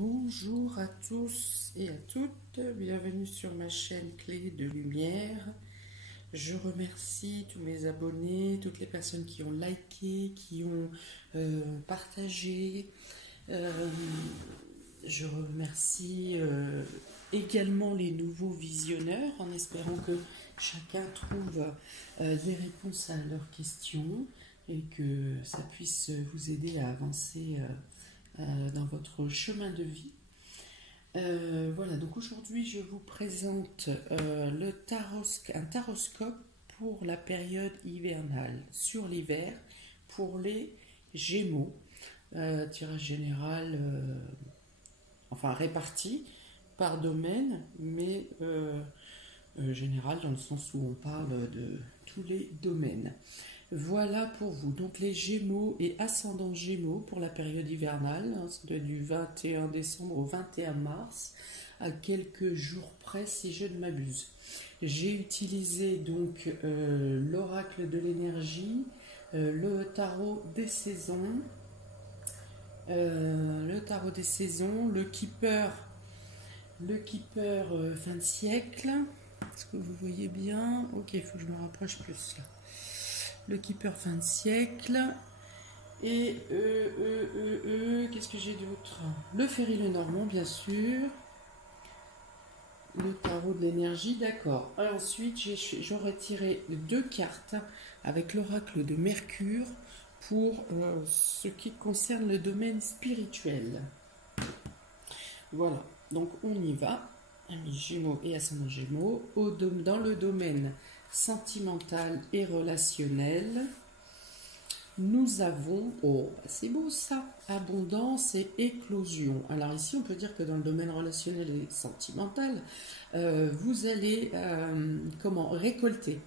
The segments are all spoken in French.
Bonjour à tous et à toutes, bienvenue sur ma chaîne Clé de Lumière. Je remercie tous mes abonnés, toutes les personnes qui ont liké, qui ont partagé. Je remercie également les nouveaux visionneurs en espérant que chacun trouve des réponses à leurs questions et que ça puisse vous aider à avancer dans votre chemin de vie. Voilà, donc aujourd'hui je vous présente un taroscope pour la période hivernale, sur l'hiver, pour les Gémeaux. Tirage général, enfin réparti par domaine, mais général dans le sens où on parle de tous les domaines. Voilà pour vous, donc les Gémeaux et ascendant Gémeaux pour la période hivernale, du 21 décembre au 21 mars, à quelques jours près si je ne m'abuse. J'ai utilisé donc l'oracle de l'énergie, le tarot des saisons, le keeper fin de siècle. Est-ce que vous voyez bien? Ok, il faut que je me rapproche plus là. Le keeper fin de siècle. Et qu'est-ce que j'ai d'autre? Le Ferry Lenormand, bien sûr. Le tarot de l'énergie, d'accord. Ensuite, j'aurais tiré 2 cartes avec l'oracle de Mercure pour ce qui concerne le domaine spirituel. Voilà, donc on y va. Amis Gémeaux et ascendant Gémeaux, dans le domaine sentimental et relationnel, nous avons, oh c'est beau ça, abondance et éclosion. Alors ici on peut dire que dans le domaine relationnel et sentimental, vous allez récolter.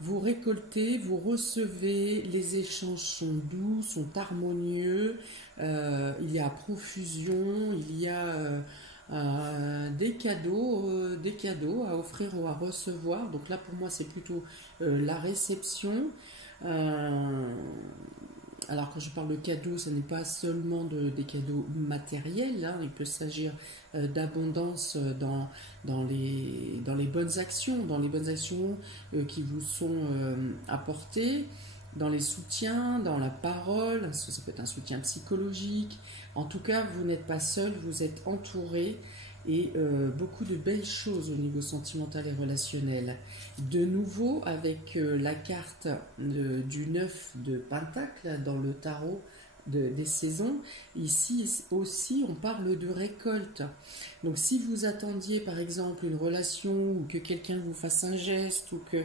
Vous récoltez, vous recevez, les échanges sont doux, sont harmonieux, il y a profusion, il y a des cadeaux à offrir ou à recevoir. Donc là pour moi c'est plutôt la réception. Alors quand je parle de cadeaux, ce n'est pas seulement des cadeaux matériels, hein. Il peut s'agir d'abondance dans les bonnes actions, qui vous sont apportées, dans les soutiens, dans la parole, ça peut être un soutien psychologique. En tout cas, vous n'êtes pas seul, vous êtes entouré et beaucoup de belles choses au niveau sentimental et relationnel. De nouveau, avec la carte du 9 de Pentacle dans le tarot des saisons, ici aussi on parle de récolte. Donc si vous attendiez par exemple une relation ou que quelqu'un vous fasse un geste ou que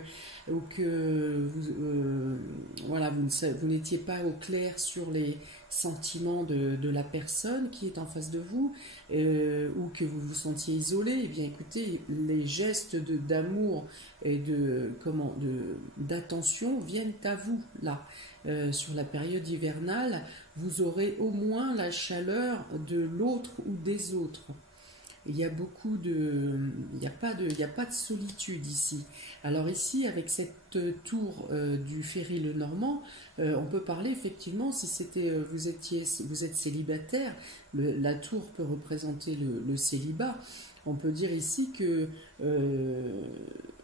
vous n'étiez pas au clair sur les sentiments de la personne qui est en face de vous, ou que vous vous sentiez isolé, eh bien écoutez, les gestes d'amour et d'attention viennent à vous là. Sur la période hivernale, vous aurez au moins la chaleur de l'autre ou des autres. Il y a il n'y a pas de solitude ici. Alors ici, avec cette tour du Ferry Lenormand, on peut parler effectivement, si vous êtes célibataire, la tour peut représenter le célibat. On peut dire ici que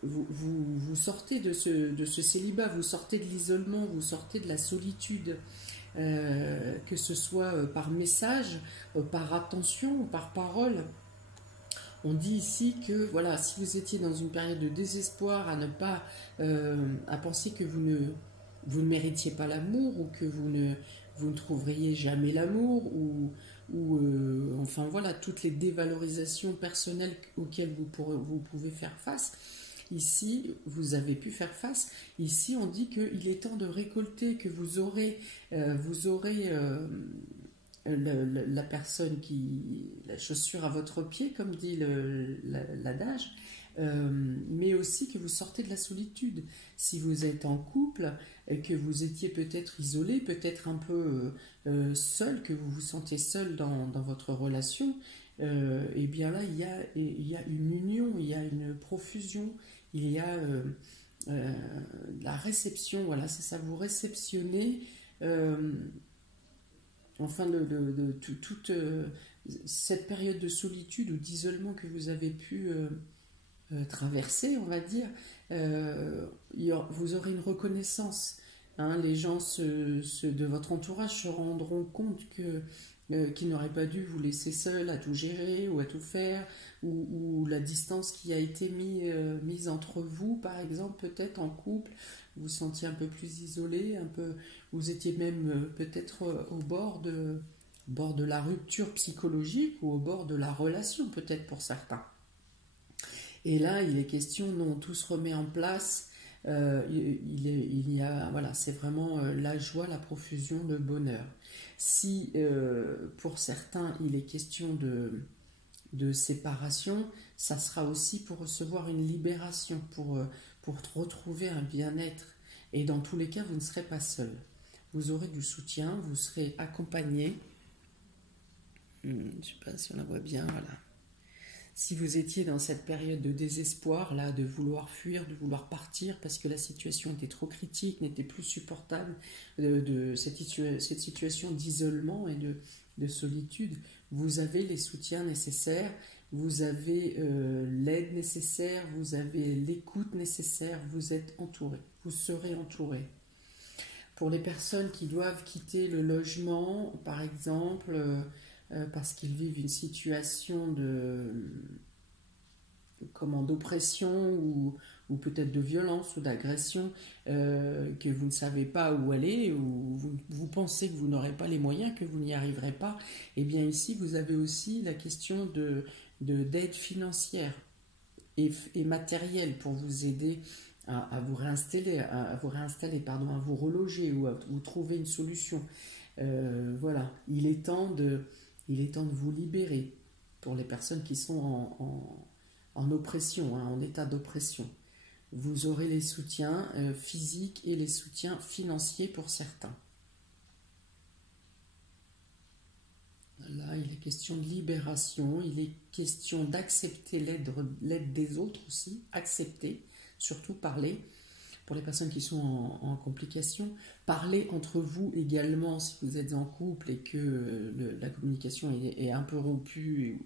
vous sortez de ce célibat, vous sortez de l'isolement, vous sortez de la solitude, que ce soit par message, par attention ou par parole. On dit ici que voilà, si vous étiez dans une période de désespoir, à penser que vous ne méritiez pas l'amour ou que vous ne trouveriez jamais l'amour enfin voilà, toutes les dévalorisations personnelles auxquelles vous pouvez faire face. Ici, vous avez pu faire face. Ici, on dit qu'il est temps de récolter, que vous aurez la personne la chaussure à votre pied, comme dit l'adage, mais aussi que vous sortez de la solitude. Si vous êtes en couple, que vous étiez peut-être isolé, peut-être un peu seul, que vous vous sentez seul dans votre relation, et bien là, il y a une union, il y a une profusion, il y a la réception, voilà, c'est ça, vous réceptionnez enfin cette période de solitude ou d'isolement que vous avez pu traverser, on va dire, vous aurez une reconnaissance. Hein, les gens de votre entourage se rendront compte qu'ils n'auraient pas dû vous laisser seul à tout gérer ou à tout faire, ou la distance qui a été mise entre vous, par exemple, peut-être en couple, vous vous sentiez un peu plus isolé, vous étiez même peut-être au bord de la rupture psychologique ou au bord de la relation, peut-être pour certains. Et là, il est question, non, tout se remet en place. Il y a, voilà, c'est vraiment la joie, la profusion, le bonheur. Si pour certains, il est question de séparation, ça sera aussi pour recevoir une libération, pour retrouver un bien-être. Et dans tous les cas, vous ne serez pas seul. Vous aurez du soutien, vous serez accompagné. Je ne sais pas si on la voit bien, voilà. Si vous étiez dans cette période de désespoir, là, de vouloir fuir, de vouloir partir, parce que la situation était trop critique, n'était plus supportable, de cette situation d'isolement et de solitude, vous avez les soutiens nécessaires, vous avez l'aide nécessaire, vous avez l'écoute nécessaire, vous êtes entouré, vous serez entouré. Pour les personnes qui doivent quitter le logement, par exemple, parce qu'ils vivent une situation d'oppression ou peut-être de violence ou d'agression, que vous ne savez pas où aller, ou vous pensez que vous n'aurez pas les moyens, que vous n'y arriverez pas, et bien ici vous avez aussi la question d'aide financière et matérielle pour vous aider à vous réinstaller, à vous reloger ou à vous trouver une solution. Voilà, il est temps de vous libérer pour les personnes qui sont en oppression, hein, en état d'oppression. Vous aurez les soutiens physiques et les soutiens financiers pour certains. Là, il est question de libération, il est question d'accepter l'aide des autres aussi, accepter, surtout parler. Pour les personnes qui sont en complication, parlez entre vous également si vous êtes en couple et que la communication est un peu rompue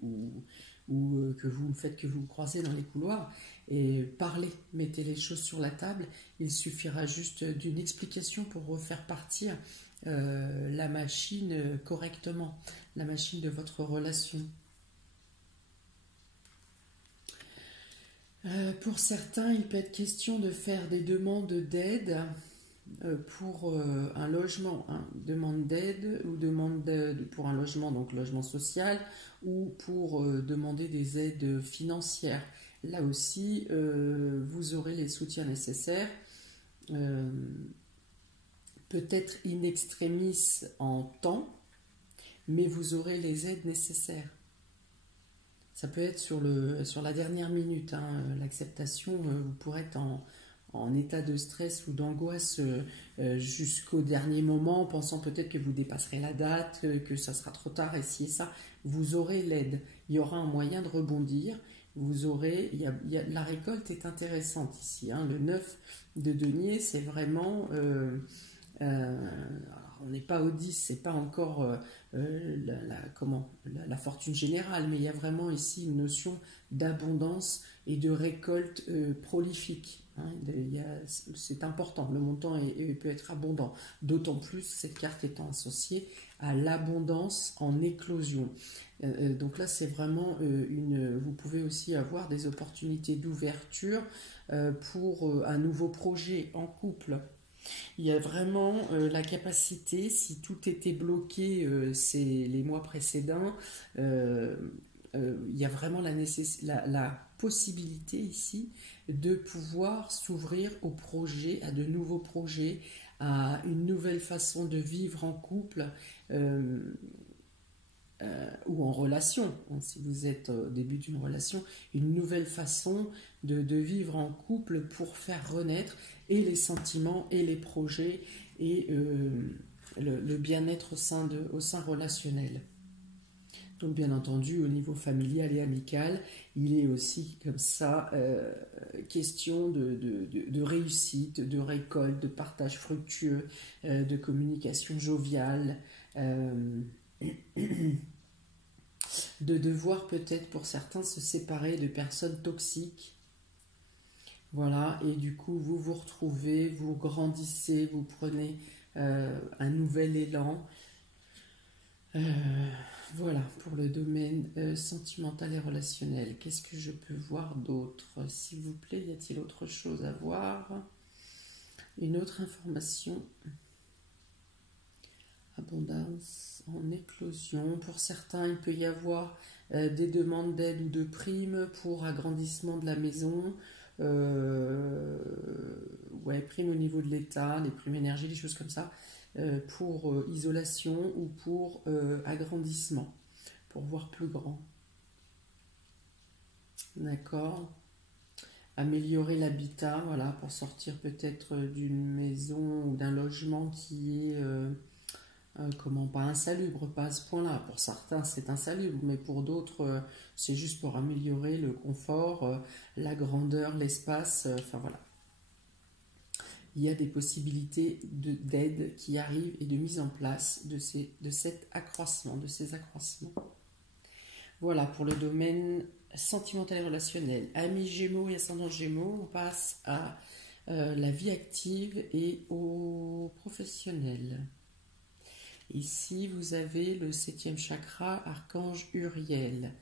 ou que le fait que vous vous croisez dans les couloirs, et parlez, mettez les choses sur la table. Il suffira juste d'une explication pour refaire partir la machine correctement, la machine de votre relation. Pour certains, il peut être question de faire des demandes d'aide pour un logement, hein, demande d'aide ou demande d'aide pour un logement, donc logement social, ou pour demander des aides financières. Là aussi, vous aurez les soutiens nécessaires, peut-être in extremis en temps, mais vous aurez les aides nécessaires. Ça peut être sur la dernière minute, hein, l'acceptation, vous pourrez être en état de stress ou d'angoisse jusqu'au dernier moment, pensant peut-être que vous dépasserez la date, que ça sera trop tard, et si et ça. Vous aurez l'aide. Il y aura un moyen de rebondir. La récolte est intéressante ici. Hein. Le 9 de denier, c'est vraiment... on n'est pas au 10, c'est pas encore la fortune générale, mais il y a vraiment ici une notion d'abondance et de récolte prolifique. Hein. C'est important, le montant peut être abondant, d'autant plus cette carte étant associée à l'abondance en éclosion. Donc là, c'est vraiment vous pouvez aussi avoir des opportunités d'ouverture pour un nouveau projet en couple. Il y a vraiment la capacité, si tout était bloqué les mois précédents, il y a vraiment la possibilité ici de pouvoir s'ouvrir au projet, à de nouveaux projets, à une nouvelle façon de vivre en couple ou en relation. Si vous êtes au début d'une relation, une nouvelle façon de vivre en couple pour faire renaître et les sentiments et les projets et le bien-être au sein relationnel. Donc bien entendu, au niveau familial et amical, il est aussi comme ça question de réussite, de récolte, de partage fructueux, de communication joviale. de devoir peut-être pour certains se séparer de personnes toxiques. Voilà, et du coup vous vous retrouvez, vous grandissez, vous prenez un nouvel élan. Voilà, pour le domaine sentimental et relationnel. Qu'est-ce que je peux voir d'autre? S'il vous plaît, y a-t-il autre chose à voir? Une autre information? Abondance en éclosion. Pour certains, il peut y avoir des demandes d'aide ou de primes pour agrandissement de la maison. Ouais, primes au niveau de l'État, des primes énergie, des choses comme ça. Pour isolation ou pour agrandissement, pour voir plus grand. D'accord. Améliorer l'habitat, voilà, pour sortir peut-être d'une maison ou d'un logement qui est, comment, pas insalubre, pas à ce point-là. Pour certains, c'est insalubre, mais pour d'autres, c'est juste pour améliorer le confort, la grandeur, l'espace, enfin voilà. Il y a des possibilités d'aide qui arrivent et de mise en place de cet accroissement, de ces accroissements. Voilà pour le domaine sentimental et relationnel. Amis Gémeaux et ascendant Gémeaux, on passe à la vie active et au professionnel. Ici, vous avez le 7e chakra, Archange Uriel.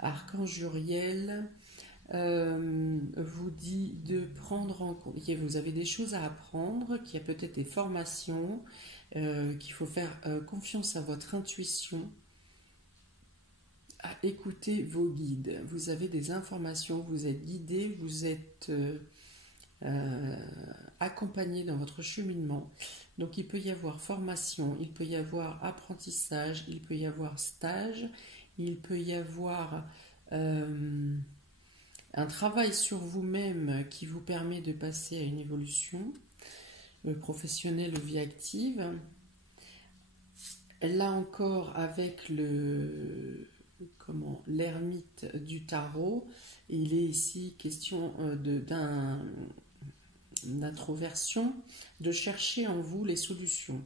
Archange Uriel vous dit de prendre en compte, vous avez des choses à apprendre, qu'il y a peut-être des formations, qu'il faut faire confiance à votre intuition, à écouter vos guides. Vous avez des informations, vous êtes guidé, vous êtes accompagné dans votre cheminement. Donc il peut y avoir formation, il peut y avoir apprentissage, il peut y avoir stage, il peut y avoir un travail sur vous-même qui vous permet de passer à une évolution professionnelle ou vie active. Là encore, avec l'ermite du tarot, il est ici question d'introversion, de chercher en vous les solutions.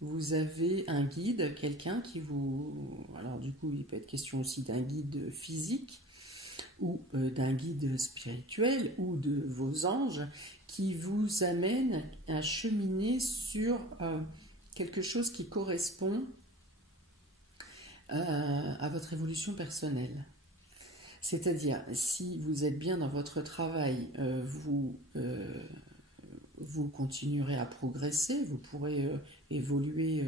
Vous avez un guide, quelqu'un qui vous... Alors du coup, il peut être question aussi d'un guide physique, ou d'un guide spirituel ou de vos anges qui vous amènent à cheminer sur quelque chose qui correspond à votre évolution personnelle. C'est-à-dire, si vous êtes bien dans votre travail, vous continuerez à progresser, vous pourrez évoluer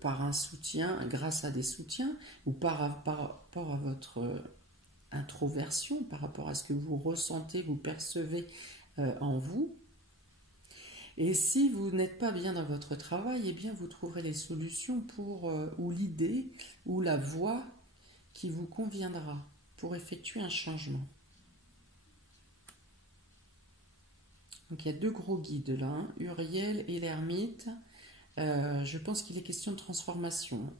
par un soutien, grâce à des soutiens, ou par rapport à votre introversion, par rapport à ce que vous ressentez, vous percevez en vous. Et si vous n'êtes pas bien dans votre travail, eh bien vous trouverez les solutions ou l'idée, ou la voie qui vous conviendra pour effectuer un changement. Donc il y a deux gros guides là, hein, Uriel et l'ermite. Je pense qu'il est question de transformation.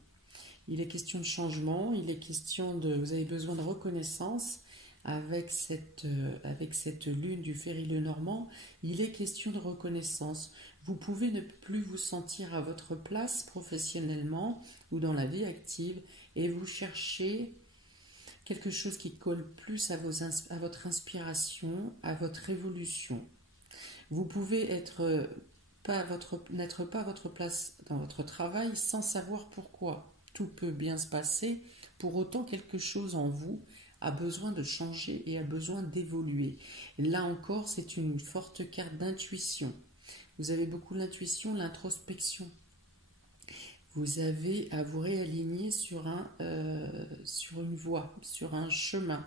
Il est question de changement, il est question de... Vous avez besoin de reconnaissance avec cette lune du Féry-le-Normand. Il est question de reconnaissance. Vous pouvez ne plus vous sentir à votre place professionnellement ou dans la vie active et vous cherchez quelque chose qui colle plus à votre inspiration, à votre évolution. Vous pouvez n'être pas à votre place dans votre travail sans savoir pourquoi. Tout peut bien se passer, pour autant quelque chose en vous a besoin de changer et a besoin d'évoluer. Là encore, c'est une forte carte d'intuition. Vous avez beaucoup l'intuition, l'introspection. Vous avez à vous réaligner sur une voie, sur un chemin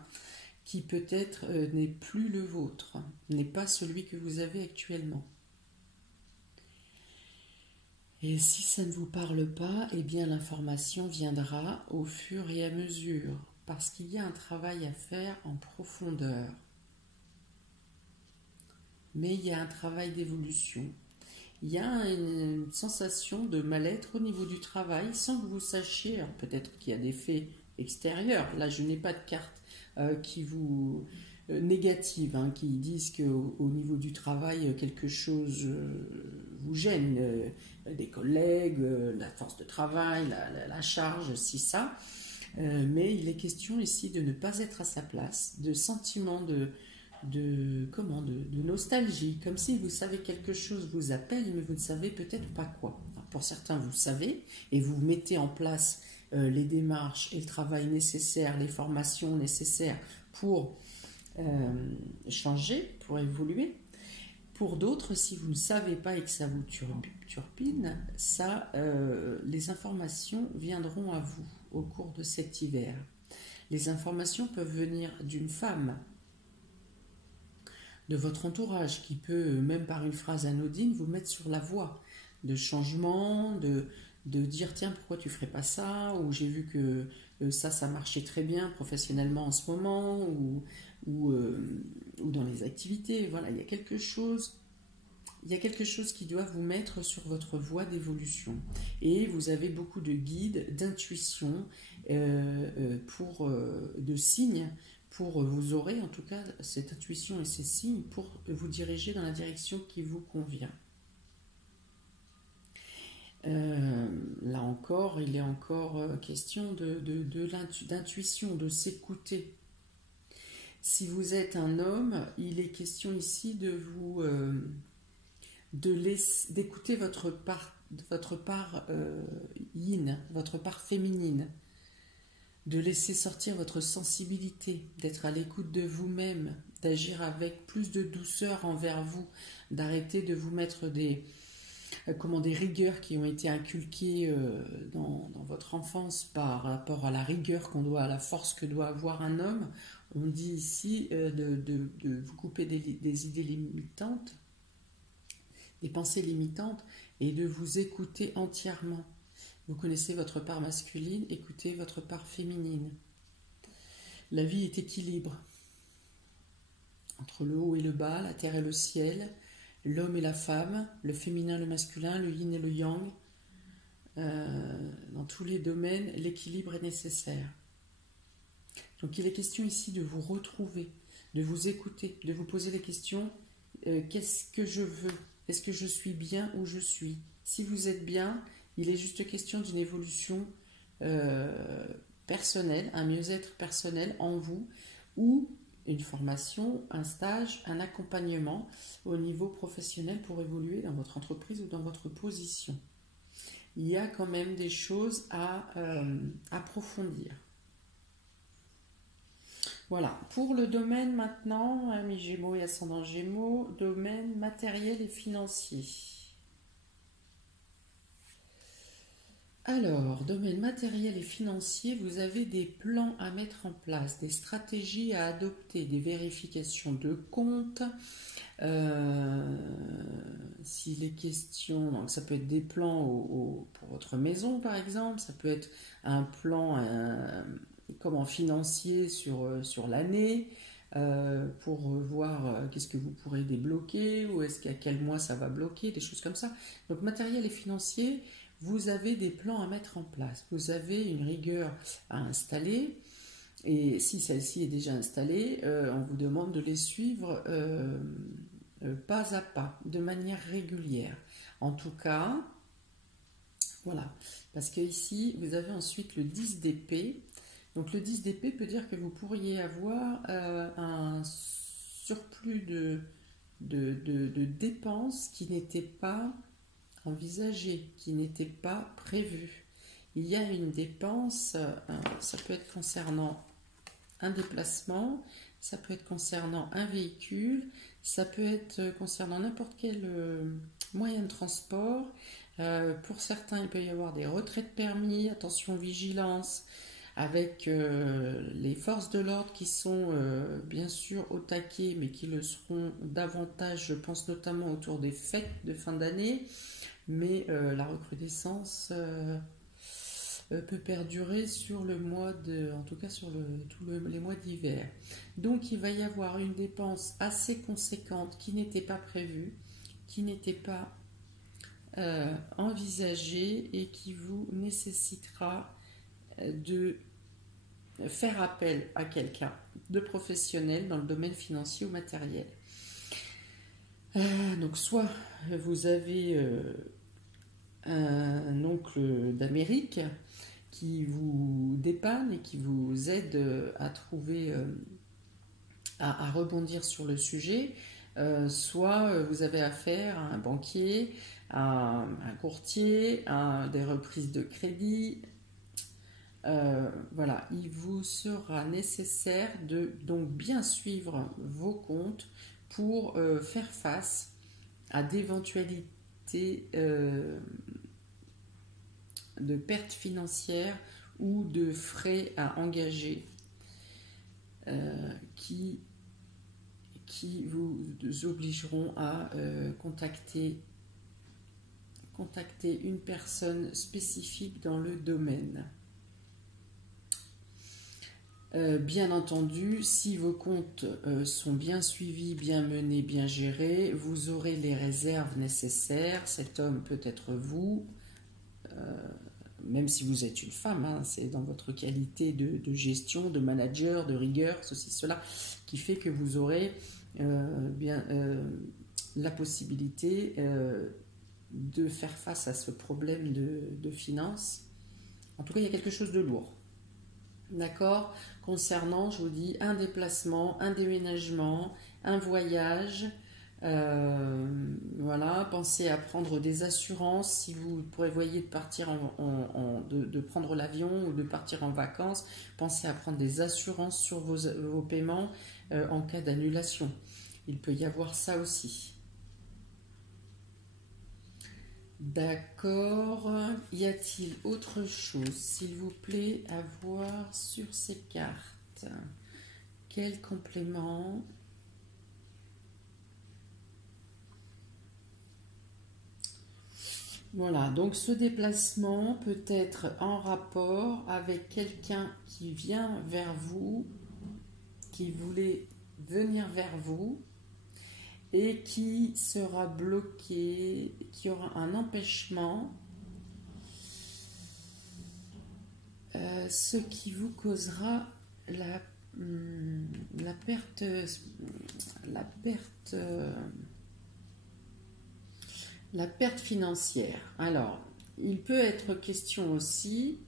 qui peut-être n'est plus le vôtre, n'est pas celui que vous avez actuellement. Et si ça ne vous parle pas, eh bien l'information viendra au fur et à mesure, parce qu'il y a un travail à faire en profondeur. Mais il y a un travail d'évolution. Il y a une sensation de mal-être au niveau du travail, sans que vous sachiez, alors peut-être qu'il y a des faits extérieurs, là je n'ai pas de carte qui vous... négatives, hein, qui disent qu'au niveau du travail, quelque chose vous gêne, des collègues, la force de travail, la charge, si ça. Mais il est question ici de ne pas être à sa place, de sentiment de nostalgie, comme si vous savez quelque chose vous appelle, mais vous ne savez peut-être pas quoi. Alors, pour certains, vous savez, et vous mettez en place les démarches et le travail nécessaire, les formations nécessaires pour changer, pour évoluer. Pour d'autres, si vous ne savez pas et que ça vous turpine, les informations viendront à vous au cours de cet hiver. Les informations peuvent venir d'une femme, de votre entourage, qui peut, même par une phrase anodine, vous mettre sur la voie de changement, de dire tiens, pourquoi tu ferais pas ça, ou j'ai vu que ça marchait très bien professionnellement en ce moment, ou dans les activités. Voilà, il y a quelque chose qui doit vous mettre sur votre voie d'évolution. Et vous avez beaucoup de guides, d'intuitions, de signes. Vous aurez en tout cas cette intuition et ces signes pour vous diriger dans la direction qui vous convient. Là encore, il est encore question d'intuition, de s'écouter. Si vous êtes un homme, il est question ici d'écouter votre part yin, votre part féminine, de laisser sortir votre sensibilité, d'être à l'écoute de vous-même, d'agir avec plus de douceur envers vous, d'arrêter de vous mettre des rigueurs qui ont été inculquées dans votre enfance par rapport à la rigueur à la force que doit avoir un homme. On dit ici de vous couper des idées limitantes, des pensées limitantes, et de vous écouter entièrement. Vous connaissez votre part masculine, écoutez votre part féminine. La vie est équilibre entre le haut et le bas, la terre et le ciel, l'homme et la femme, le féminin et le masculin, le yin et le yang. Dans tous les domaines, l'équilibre est nécessaire. Donc il est question ici de vous retrouver, de vous écouter, de vous poser les questions. Qu'est-ce que je veux? Est-ce que je suis bien où je suis? Si vous êtes bien, il est juste question d'une évolution personnelle, un mieux-être personnel en vous, ou une formation, un stage, un accompagnement au niveau professionnel pour évoluer dans votre entreprise ou dans votre position. Il y a quand même des choses à approfondir. Voilà, pour le domaine maintenant, ami Gémeaux et ascendant Gémeaux, domaine matériel et financier. Alors, domaine matériel et financier, vous avez des plans à mettre en place, des stratégies à adopter, des vérifications de comptes. S'il est question, donc ça peut être des plans pour votre maison par exemple, ça peut être un plan financier sur l'année, pour voir qu'est-ce que vous pourrez débloquer, ou est-ce qu'à quel mois ça va bloquer, des choses comme ça. Donc matériel et financier, vous avez des plans à mettre en place, vous avez une rigueur à installer, et si celle-ci est déjà installée, on vous demande de les suivre pas à pas, de manière régulière. En tout cas, voilà, parce que ici, vous avez ensuite le 10 d'épée. Donc le 10 d'épée peut dire que vous pourriez avoir un surplus de dépenses qui n'étaient pas envisagées, qui n'étaient pas prévues. Il y a une dépense, ça peut être concernant un déplacement, ça peut être concernant un véhicule, ça peut être concernant n'importe quel moyen de transport. Pour certains, il peut y avoir des retraits de permis, attention, vigilance, avec les forces de l'ordre qui sont bien sûr au taquet, mais qui le seront davantage, je pense notamment autour des fêtes de fin d'année, mais la recrudescence peut perdurer sur le mois en tout cas sur les mois d'hiver. Donc il va y avoir une dépense assez conséquente qui n'était pas prévue, qui n'était pas envisagée, et qui vous nécessitera de faire appel à quelqu'un de professionnel dans le domaine financier ou matériel. Donc soit vous avez un oncle d'Amérique qui vous dépanne et qui vous aide à trouver, à rebondir sur le sujet. Soit vous avez affaire à un banquier, à un courtier, à des reprises de crédit. Voilà, il vous sera nécessaire de donc bien suivre vos comptes pour faire face à d'éventualités de pertes financières ou de frais à engager qui vous obligeront à contacter une personne spécifique dans le domaine. Bien entendu, si vos comptes sont bien suivis, bien menés, bien gérés, vous aurez les réserves nécessaires. Cet homme peut être vous, même si vous êtes une femme, hein, c'est dans votre qualité de gestion, de manager, de rigueur, ceci, cela, qui fait que vous aurez la possibilité de faire face à ce problème de finances. En tout cas, il y a quelque chose de lourd. D'accord? Concernant, je vous dis, un déplacement, un déménagement, un voyage. Voilà, pensez à prendre des assurances si vous prévoyez de partir de prendre l'avion ou de partir en vacances. Pensez à prendre des assurances sur vos paiements en cas d'annulation. Il peut y avoir ça aussi. D'accord. Y a-t-il autre chose, s'il vous plaît, à voir sur ces cartes? Quel complément? Voilà, donc ce déplacement peut être en rapport avec quelqu'un qui vient vers vous, qui voulait venir vers vous, et qui sera bloqué, qui aura un empêchement, ce qui vous causera la perte financière. Alors, il peut être question aussi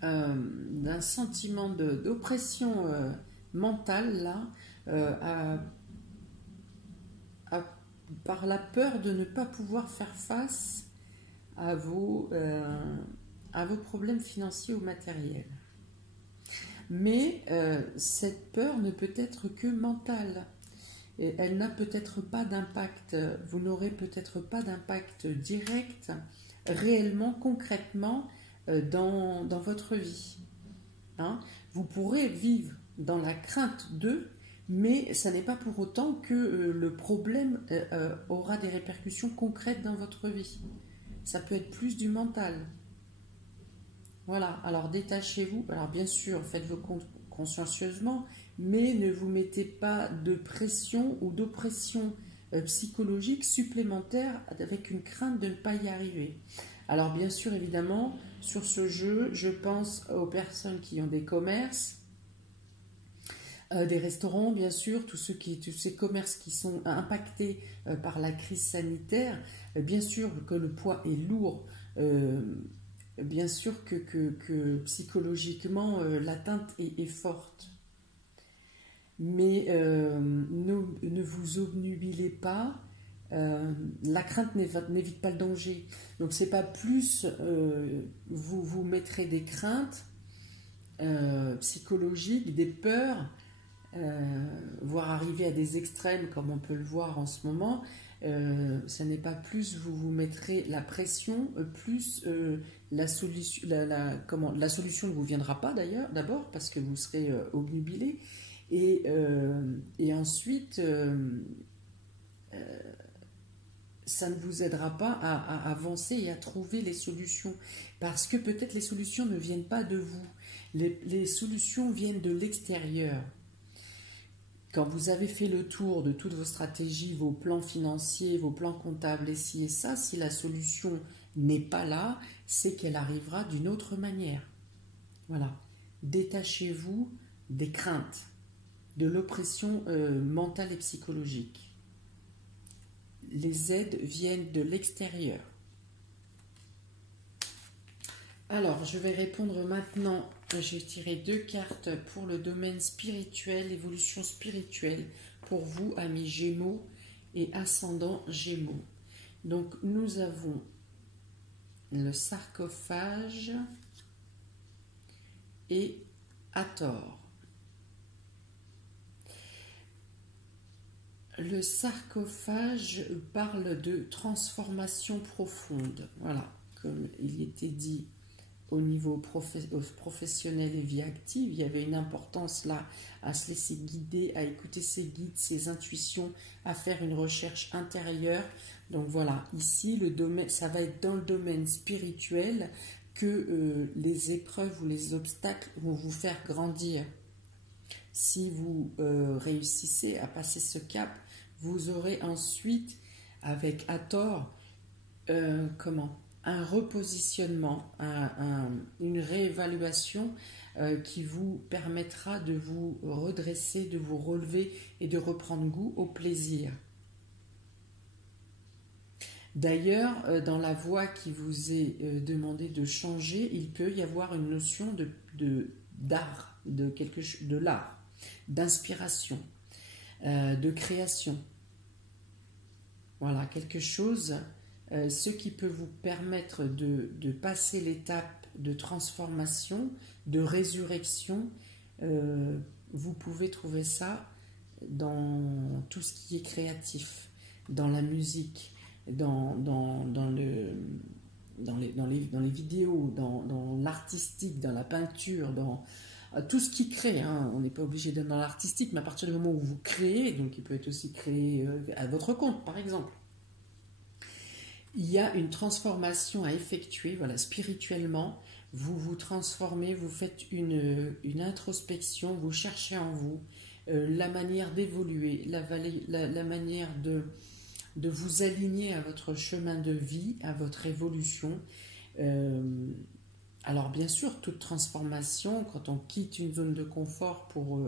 d'un sentiment d'oppression mentale là, par la peur de ne pas pouvoir faire face à vos problèmes financiers ou matériels. Mais cette peur ne peut être que mentale. Et elle n'a peut-être pas d'impact, vous n'aurez peut-être pas d'impact direct, réellement, concrètement, dans votre vie. Hein? Vous pourrez vivre dans la crainte d'eux, mais ça n'est pas pour autant que le problème aura des répercussions concrètes dans votre vie. Ça peut être plus du mental. Voilà, alors détachez-vous. Alors bien sûr, faites vos comptes consciencieusement, mais ne vous mettez pas de pression ou d'oppression psychologique supplémentaire avec une crainte de ne pas y arriver. Alors bien sûr, évidemment, sur ce jeu, je pense aux personnes qui ont des commerces, des restaurants, bien sûr, tous ces commerces qui sont impactés par la crise sanitaire. Bien sûr que le poids est lourd, bien sûr que psychologiquement l'atteinte est forte. Mais ne vous obnubilez pas, la crainte n'évite pas le danger. Donc c'est pas plus vous mettrez des craintes psychologiques, des peurs, voire arriver à des extrêmes comme on peut le voir en ce moment. Ça n'est pas plus vous mettrez la pression, plus la solution ne vous viendra pas d'ailleurs, d'abord parce que vous serez obnubilé, et ensuite ça ne vous aidera pas à avancer et à trouver les solutions, parce que peut-être les solutions ne viennent pas de vous, les solutions viennent de l'extérieur. Quand vous avez fait le tour de toutes vos stratégies, vos plans financiers, vos plans comptables, et ci et ça, si la solution n'est pas là, c'est qu'elle arrivera d'une autre manière. Voilà. Détachez-vous des craintes, de l'oppression mentale et psychologique. Les aides viennent de l'extérieur. Alors, je vais répondre maintenant. J'ai tiré 2 cartes pour le domaine spirituel, évolution spirituelle, pour vous, amis Gémeaux et ascendant Gémeaux. Donc, nous avons le sarcophage et Hathor. Le sarcophage parle de transformation profonde. Voilà, comme il était dit au niveau professionnel et vie active, il y avait une importance là à se laisser guider, à écouter ses guides, ses intuitions, à faire une recherche intérieure. Donc voilà, ici, le domaine, ça va être dans le domaine spirituel que les épreuves ou les obstacles vont vous faire grandir. Si vous réussissez à passer ce cap, vous aurez ensuite, avec Hathor, un repositionnement, une réévaluation qui vous permettra de vous redresser, de vous relever et de reprendre goût au plaisir. D'ailleurs, dans la voie qui vous est demandé de changer, il peut y avoir une notion d'art, de l'art, d'inspiration, de création. Voilà, quelque chose, ce qui peut vous permettre de passer l'étape de transformation, de résurrection. Vous pouvez trouver ça dans tout ce qui est créatif, dans la musique, dans les vidéos, dans l'artistique, dans la peinture, dans tout ce qui crée. Hein. On n'est pas obligé d'être dans l'artistique, mais à partir du moment où vous créez, donc il peut être aussi créé à votre compte, par exemple, il y a une transformation à effectuer, voilà, spirituellement. Vous vous transformez, vous faites une introspection, vous cherchez en vous la manière d'évoluer, la manière de vous aligner à votre chemin de vie, à votre évolution. Alors bien sûr, toute transformation, quand on quitte une zone de confort pour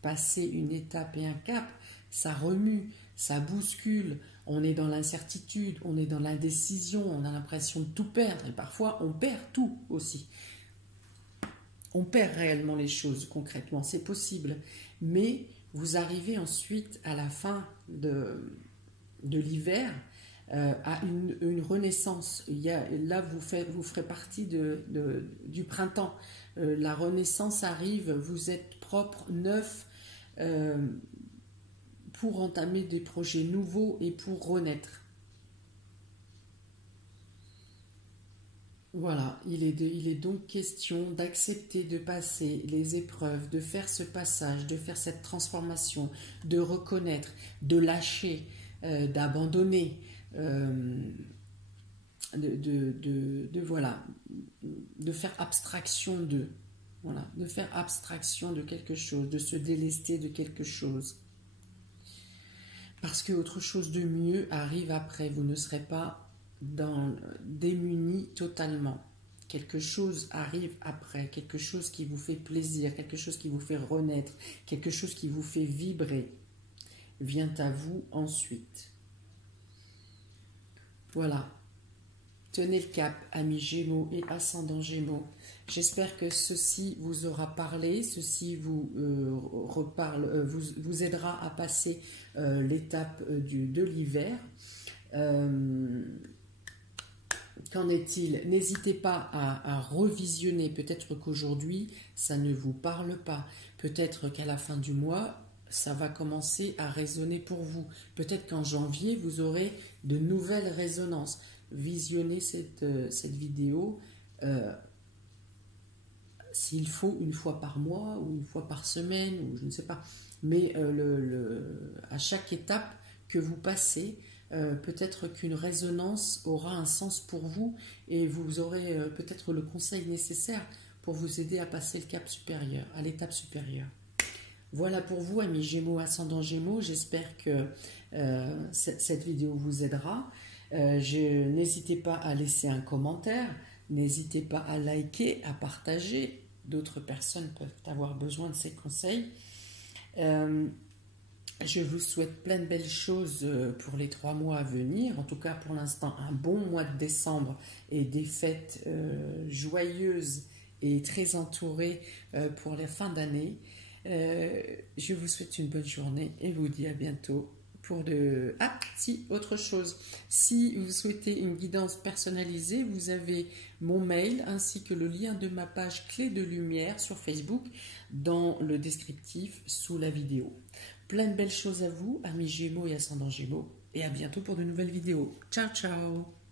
passer une étape et un cap, ça remue, ça bouscule, on est dans l'incertitude, on est dans l'indécision, on a l'impression de tout perdre et parfois on perd tout aussi. On perd réellement les choses concrètement, c'est possible, mais vous arrivez ensuite à la fin de l'hiver à une renaissance. Là, vous ferez partie du printemps. La renaissance arrive, vous êtes propre, neuf, pour entamer des projets nouveaux et pour renaître. Voilà, il est donc question d'accepter de passer les épreuves, de faire ce passage, de faire cette transformation, de reconnaître, de lâcher, d'abandonner, voilà, de faire abstraction de, voilà, de faire abstraction de quelque chose, de se délester de quelque chose. Parce que autre chose de mieux arrive après, vous ne serez pas démuni totalement. Quelque chose arrive après, quelque chose qui vous fait plaisir, quelque chose qui vous fait renaître, quelque chose qui vous fait vibrer, vient à vous ensuite. Voilà. Tenez le cap, amis Gémeaux et ascendant Gémeaux. J'espère que ceci vous aura parlé, ceci vous vous aidera à passer l'étape de l'hiver. Qu'en est-il? N'hésitez pas à revisionner, peut-être qu'aujourd'hui ça ne vous parle pas, peut-être qu'à la fin du mois ça va commencer à résonner pour vous, peut-être qu'en janvier vous aurez de nouvelles résonances. Visionnez cette vidéo s'il faut une fois par mois ou une fois par semaine ou je ne sais pas, mais à chaque étape que vous passez, peut-être qu'une résonance aura un sens pour vous et vous aurez peut-être le conseil nécessaire pour vous aider à passer le cap supérieur, à l'étape supérieure. Voilà pour vous, amis Gémeaux, ascendant Gémeaux. J'espère que cette vidéo vous aidera. N'hésitez pas à laisser un commentaire, n'hésitez pas à liker, à partager. D'autres personnes peuvent avoir besoin de ces conseils. Je vous souhaite plein de belles choses pour les 3 mois à venir. En tout cas, pour l'instant, un bon mois de décembre et des fêtes joyeuses et très entourées pour la fin d'année. Je vous souhaite une bonne journée et vous dis à bientôt pour de... Ah, si, autre chose. Si vous souhaitez une guidance personnalisée, vous avez mon mail ainsi que le lien de ma page Clé de Lumière sur Facebook dans le descriptif sous la vidéo. Plein de belles choses à vous, amis Gémeaux et ascendants Gémeaux, et à bientôt pour de nouvelles vidéos. Ciao, ciao!